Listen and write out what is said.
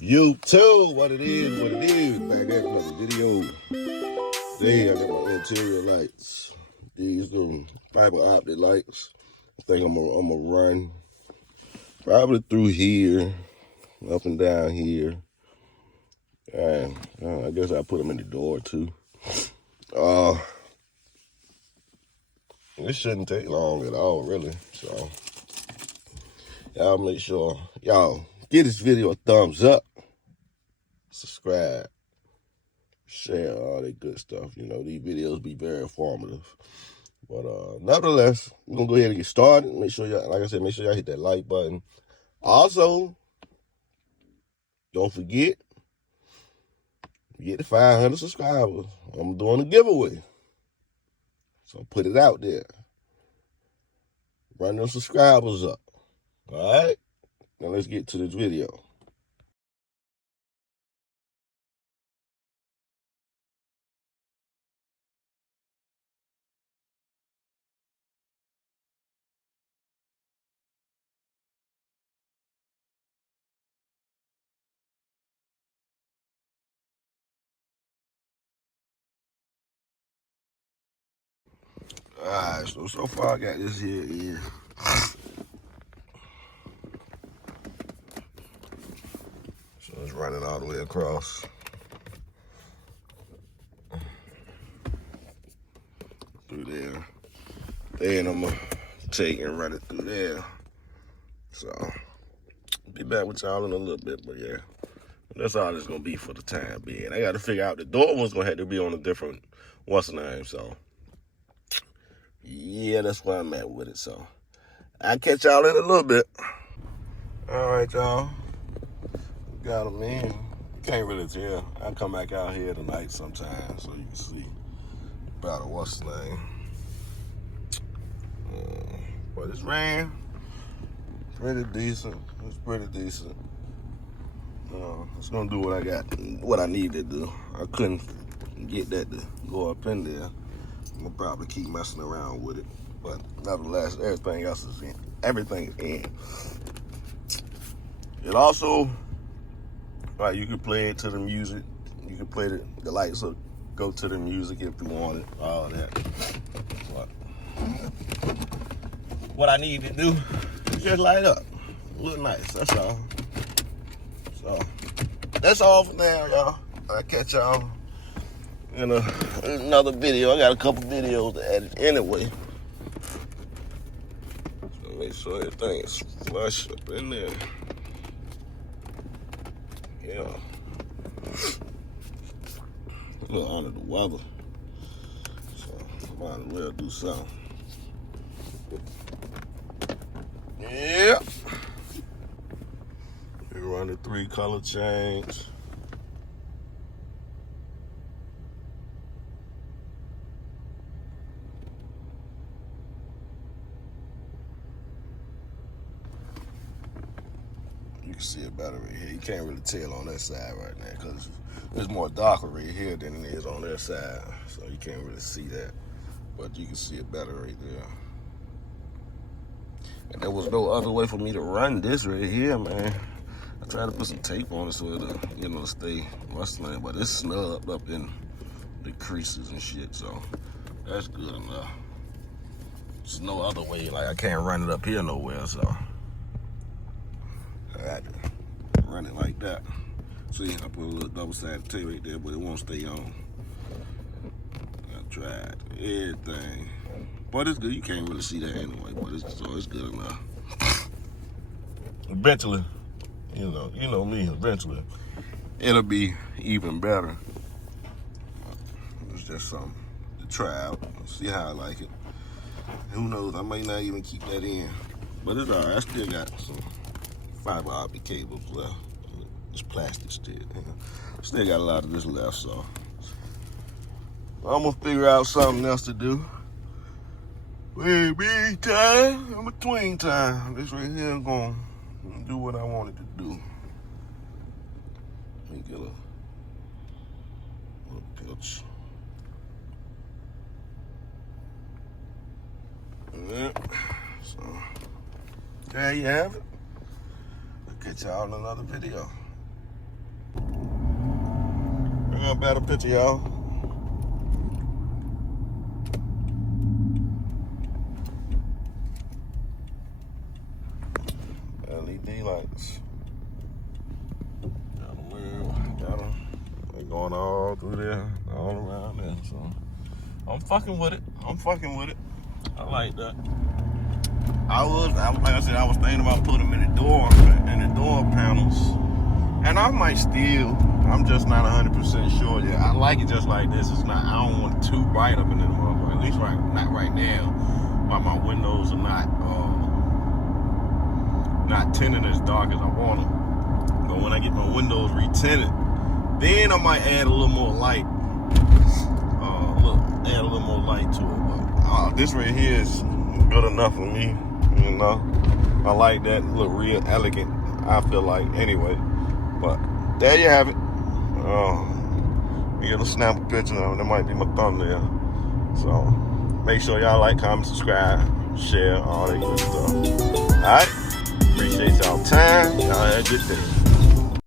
YouTube, what it is, back at another video. Today I got my interior lights. These are fiber optic lights. I think I'm gonna run probably through here, up and down here. And I guess I'll put them in the door too. This shouldn't take long at all, really. So y'all make sure y'all give this video a thumbs up, subscribe, share, all that good stuff. You know, these videos be very informative. But nevertheless, we're gonna go ahead and get started. Make sure y'all, like I said, make sure y'all hit that like button. Also, don't forget, get to 500 subscribers. I'm doing a giveaway. So put it out there. Run those subscribers up. All right? Now let's get to this video. Alright, so far I got this here in. So it's running all the way across. Through there. Then I'm gonna take and run it through there. So be back with y'all in a little bit, but yeah. That's all it's gonna be for the time being. I gotta figure out the door one's gonna have to be on a different what's the name, so yeah, that's where I'm at with it. So I'll catch y'all in a little bit. Alright, y'all. Got them in. You can't really tell. I'll come back out here tonight sometime so you can see about what's the name. But it's ran pretty decent. It's pretty decent. It's gonna do what I need to do. I couldn't get that to go up in there. I'm gonna probably keep messing around with it. But nevertheless, everything else is in. Everything is in. It also, like, you can play it to the music. You can play the lights will go to the music if you want it, all that. But what I need to do is just light up. Look nice, that's all. So that's all for now, y'all. I'll catch y'all in another video. I got a couple videos to edit anyway. So make sure everything is flush up in there. Yeah. A little under the weather. So might as well do something. Yeah. We run the 3 color change. You can see it better right here. You can't really tell on that side right now because it's more darker right here than it is on that side. So you can't really see that. But you can see it better right there. And there was no other way for me to run this right here, man. I tried to put some tape on it so it'll, stay rustling, but it's snubbed up in the creases and shit, so that's good enough. There's no other way, like I can't run it up here nowhere, so I had to run it like that. See, I put a little double-sided tape right there, but it won't stay on. I tried everything. But it's good. You can't really see that anyway, but it's good enough. Eventually, you know me, eventually, it'll be even better. It's just something to try out, see how I like it. Who knows, I might not even keep that in. But it's all right, I still got some fiber optic cables left. It's plastic still. Still got a lot of this left, so I'm gonna figure out something else to do. In between time, this right here is gonna do what I wanted to do. Let me get a little pitch. Yeah. So there you have it. I'll catch y'all in another video. a better picture, y'all. LED lights. Got them. They're going all through there, all around there. So I'm fucking with it. I like that. Like I said, I was thinking about putting them in the door panels. And I might still, I'm just not 100% sure yet. I like it just like this. It's not, I don't want it too bright up in the motherfucker. At least not right now, while my windows are not tinted as dark as I want them. But when I get my windows retinted, then I might add a little more light. Add a little more light to it. But this right here is good enough for me. You know, I like that. Look real elegant, I feel like, anyway. But there you have it. You get a snap a picture of it. That might be my thumbnail. So make sure y'all like, comment, subscribe, share, all that good stuff. All right. Appreciate y'all time. Y'all have a good day.